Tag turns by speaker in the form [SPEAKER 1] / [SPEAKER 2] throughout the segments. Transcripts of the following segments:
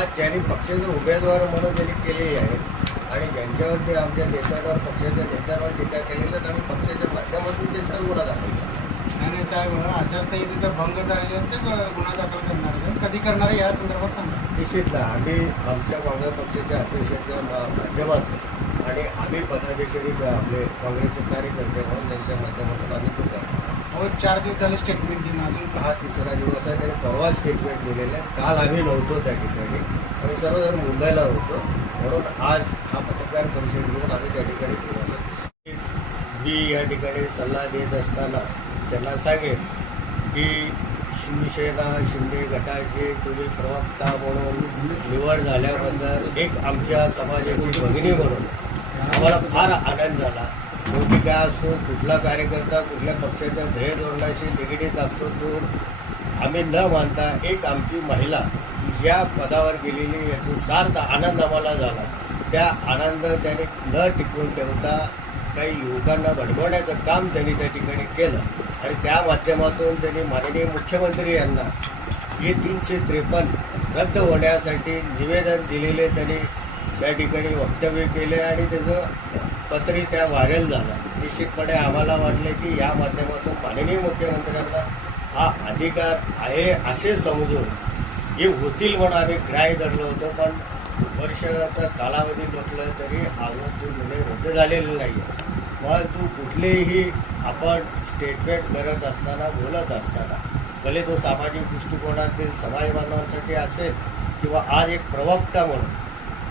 [SPEAKER 1] आज ज्यांनी पक्षाचे उमेदवार म्हणून त्यांनी केलेली आहे आणि ज्यांच्यावरती आमच्या नेत्यांवर पक्षाच्या नेत्यांवर टीका केलेली आहे, आम्ही पक्षाच्या माध्यमातून त्यांच्यावर गुन्हा दाखल केला
[SPEAKER 2] नाही नाही साहेब आचारसंहितेचा भंग झाल्याचे गुन्हा दाखल करणार आहे. कधी करणार आहे या संदर्भात सांगा.
[SPEAKER 1] निश्चित ना आम्ही आमच्या काँग्रेस पक्षाच्या अध्यक्षाच्या माध्यमातून आणि आम्ही पदाधिकारी आपले काँग्रेसचे कार्यकर्ते म्हणून त्यांच्या माध्यमातून आम्ही तो करणार
[SPEAKER 2] हो, चार दिवस झाले स्टेटमेंट दिन अजून
[SPEAKER 1] हा तिसरा दिवस आहे त्याने परवा स्टेटमेंट दिलेलं आहे. काल आम्ही नव्हतो त्या ठिकाणी. आणि सर्वजण मुंबईला होतो. म्हणून आज हा पत्रकार परिषद घेऊन आम्ही त्या ठिकाणी केला. मी या ठिकाणी सल्ला देत असताना त्यांना सांगेन की शिवसेना शिंदे गटाचे तुम्ही प्रवक्ता म्हणून निवड झाल्याबद्दल एक आमच्या समाजाची भगिनी म्हणून आम्हाला फार आनंद झाला. शेवटी काय असतो कुठला कार्यकर्ता कुठल्या पक्षाच्या ध्येयधोरणाशी निगडीत असतो तो आम्ही न मानता एक आमची महिला या पदावर गेलेली याचा सार्थ आनंद आम्हाला झाला. त्या आनंद त्याने न टिकवून ठेवता काही युवकांना भडकवण्याचं काम त्यांनी त्या ठिकाणी केलं. आणि त्या माध्यमातून त्यांनी माननीय मुख्यमंत्री यांना हे तीनशे त्रेपन्न रद्द होण्यासाठी निवेदन दिलेले त्यांनी त्या ठिकाणी वक्तव्य केले आणि त्याचं पत्रही त्या व्हायरल झालं. निश्चितपणे आम्हाला वाटले की या माध्यमातून माननीय मुख्यमंत्र्यांना हा अधिकार आहे असे समजून हे होतील म्हणून आम्ही ग्राह्य धरलं होतं पण वर्षाचा कालावधी म्हटलं तरी आवाज तो निर्णय रद्द झालेला नाही आहे मग तू कुठलेही आपण स्टेटमेंट करत असताना बोलत असताना भले तो सामाजिक दृष्टिकोनातील समाज बांधवांसाठी असेल किंवा आज एक प्रवक्ता म्हणून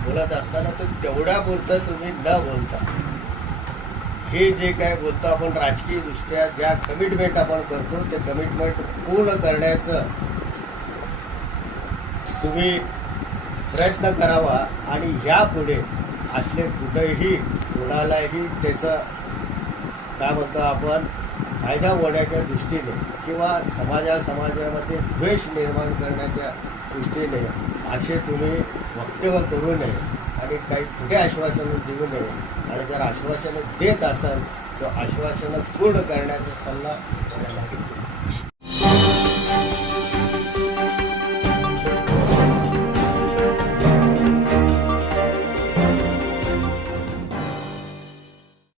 [SPEAKER 1] बोलत असताना तो तेवढ्या पुरतं तुम्ही न बोलता. हे जे काय बोलतो आपण राजकीय दृष्ट्या ज्या कमिटमेंट आपण करतो ते कमिटमेंट पूर्ण करण्याचं तुम्ही प्रयत्न करावा आणि यापुढे असले कुठेही कुणालाही त्याचं काय म्हणतो आपण फायदा होण्याच्या दृष्टीने किंवा समाजा समाजामध्ये द्वेष निर्माण करण्याच्या दृष्टीने असे तुम्ही वक्तव्य करू नये आणि काही कुठे आश्वासनं देऊ नये. आणि जर आश्वासनं देत असाल तर आश्वासनं पूर्ण करण्याचा सल्ला मला लागेल.